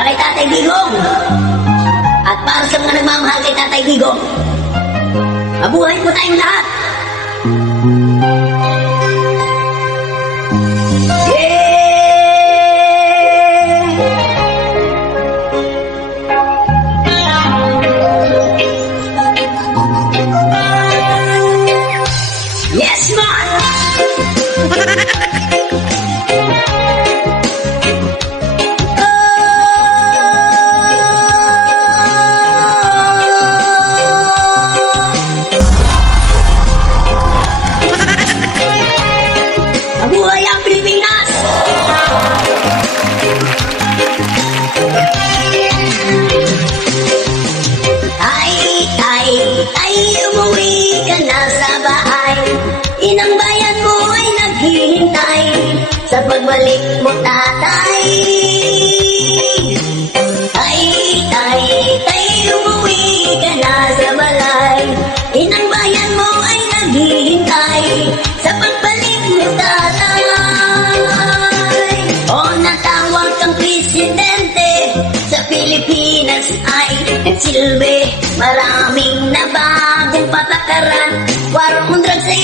Para kay Tatay Digong. At para sa mga nagmamahal kay Tatay Digong. Mabuhay po tayong lahat. Yes, man! Mabuhay ang Pilipinas! Tay, umuwi ka na sa bahay. Inang bayan mo ay naghihintay sa pagbalik mo, tatay. Tay, umuwi ka na sa balay. Inang bayan mo ay naghihintay sa pagbalik mo, tatay. O natawag kang presidente sa Pilipinas ay nagsilbi. Maraming nabagong patakaran, war on drugs ay